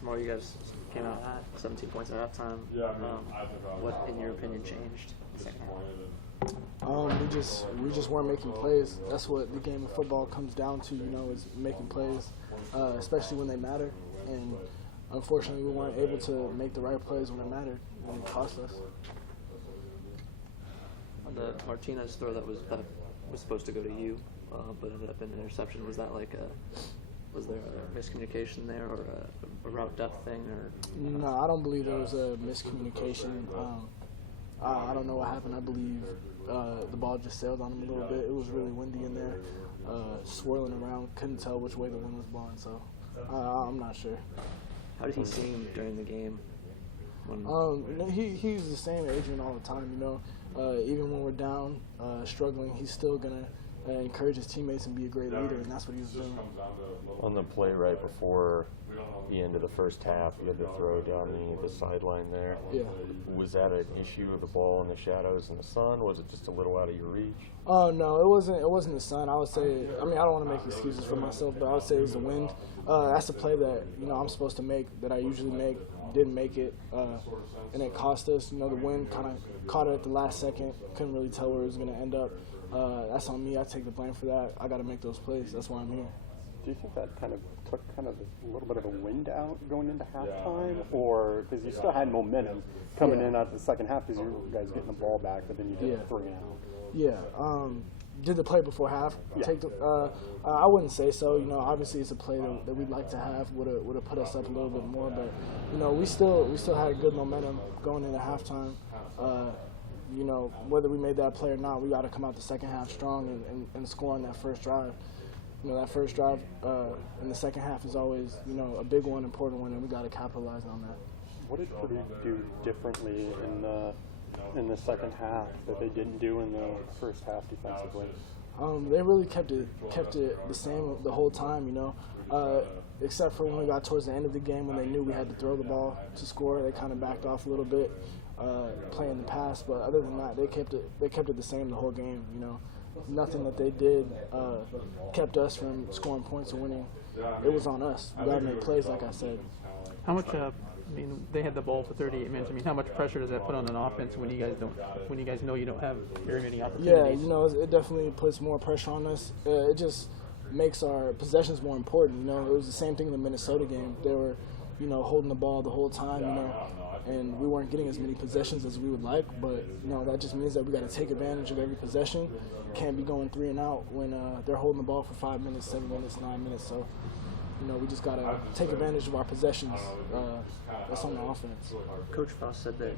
Samori, you guys came out hot, 17 points at halftime. What, in your opinion, changed in the second half? We just weren't making plays. That's what the game of football comes down to, is making plays, especially when they matter. And unfortunately, we weren't able to make the right plays when it mattered, and it cost us. On the Martinez throw that was supposed to go to you, but ended up in an interception, was that was there a miscommunication there, or a route depth thing, or? No, I don't believe there was a miscommunication. I don't know what happened. I believe the ball just sailed on him a little bit. It was really windy in there, swirling around. Couldn't tell which way the wind was blowing, so I'm not sure. How did he seem during the game? He's the same Adrian all the time, Even when we're down, struggling, he's still going to encourage his teammates and be a great leader, and that's what he was doing. On the play right before the end of the first half, you had to throw down the sideline there. Yeah. Was that an issue of the ball in the shadows in the sun? Was it just a little out of your reach? No, it wasn't the sun. I would say, I don't want to make excuses for myself, but I would say it was the wind. That's a play that, I'm supposed to make, that I usually make, didn't make it, and it cost us. The wind kind of caught it at the last second, couldn't really tell where it was going to end up. That's on me. I take the blame for that. I got to make those plays. That's why I'm here. Do you think that kind of took a little bit of a wind out going into halftime, or because you still had momentum coming in at the second half because you guys getting the ball back, but then you did 3 and out? Yeah. Did the play before half? Yeah. I wouldn't say so. Obviously it's a play that we'd like to have. Would have put us up a little bit more, but we still had good momentum going into halftime. Whether we made that play or not, we got to come out the second half strong and score on that first drive. That first drive in the second half is always, a big one, important one, and we got to capitalize on that. What did Purdue do differently in the second half that they didn't do in the first half defensively? They really kept it the same the whole time, except for when we got towards the end of the game when they knew we had to throw the ball to score. They kind of backed off a little bit, playing the pass. But other than that, they kept it the same the whole game. Nothing that they did kept us from scoring points or winning. It was on us. We got to make plays, like I said. How much? They had the ball for 38 minutes. How much pressure does that put on an offense when you guys know you don't have very many opportunities? Yeah, it definitely puts more pressure on us. It just makes our possessions more important. It was the same thing in the Minnesota game. They were, holding the ball the whole time, and we weren't getting as many possessions as we would like. But that just means that we got to take advantage of every possession. Can't be going 3 and out when they're holding the ball for 5 minutes, 7 minutes, 9 minutes. So. We just got to take advantage of our possessions. That's on the offense. Coach Frost said that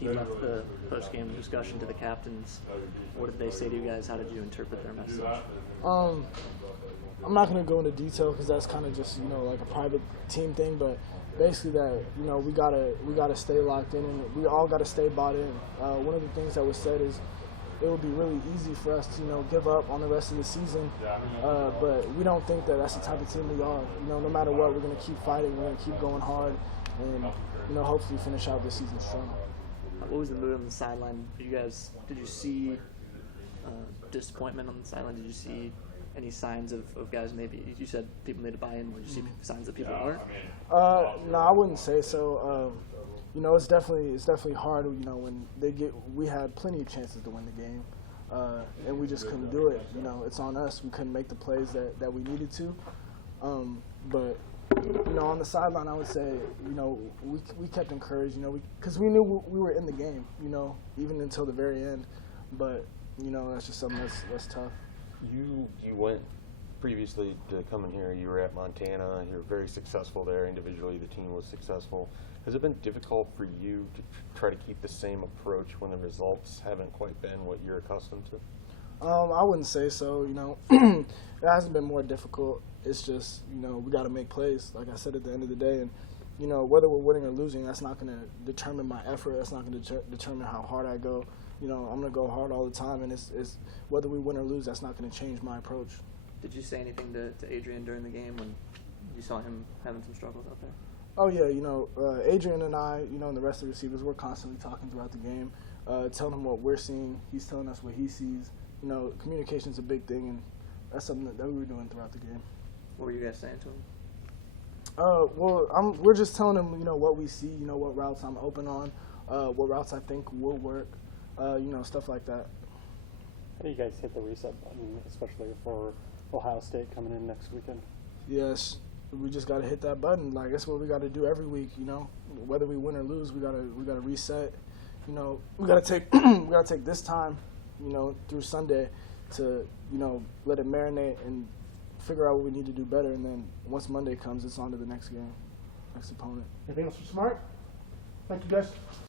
he left the post-game discussion to the captains. What did they say to you guys? How did you interpret their message? I'm not going to go into detail because that's kind of just, like a private team thing. But basically that, we gotta stay locked in and we all got to stay bought in. One of the things that was said is, it would be really easy for us to, give up on the rest of the season. But we don't think that that's the type of team we are. No matter what, we're going to keep fighting. We're going to keep going hard and, hopefully finish out this season strong. What was the mood on the sideline? Did you see disappointment on the sideline? Did you see any signs of guys maybe, you said people made a buy-in. Did you see signs that people weren't? No, I wouldn't say so. It's definitely hard. When we had plenty of chances to win the game, and we just couldn't do it. It's on us. We couldn't make the plays that we needed to. But on the sideline, I would say, we kept encouraged. Because we knew we were in the game. Even until the very end. But that's just something that's tough. You went previously to coming here. You were at Montana. You were very successful there. Individually, the team was successful. Has it been difficult for you to try to keep the same approach when the results haven't quite been what you're accustomed to? I wouldn't say so. It hasn't been more difficult. It's just, we got to make plays, like I said, at the end of the day. And, whether we're winning or losing, that's not going to determine my effort. That's not going to determine how hard I go. I'm going to go hard all the time. And it's whether we win or lose, that's not going to change my approach. Did you say anything to Adrian during the game when you saw him having some struggles out there? Oh, yeah, Adrian and I, and the rest of the receivers, we're constantly talking throughout the game, telling him what we're seeing. He's telling us what he sees. Communication's a big thing, and that's something that we were doing throughout the game. What were you guys saying to him? Well, we're just telling them, what we see, what routes I'm open on, what routes I think will work, stuff like that. How do you guys hit the reset button, especially for Ohio State coming in next weekend? Yes, we just got to hit that button. Like, that's what we got to do every week, Whether we win or lose, we got to reset. We got to take this time, through Sunday to, let it marinate and figure out what we need to do better. And then once Monday comes, it's on to the next game, next opponent. Anything else for Smart? Thank you, guys.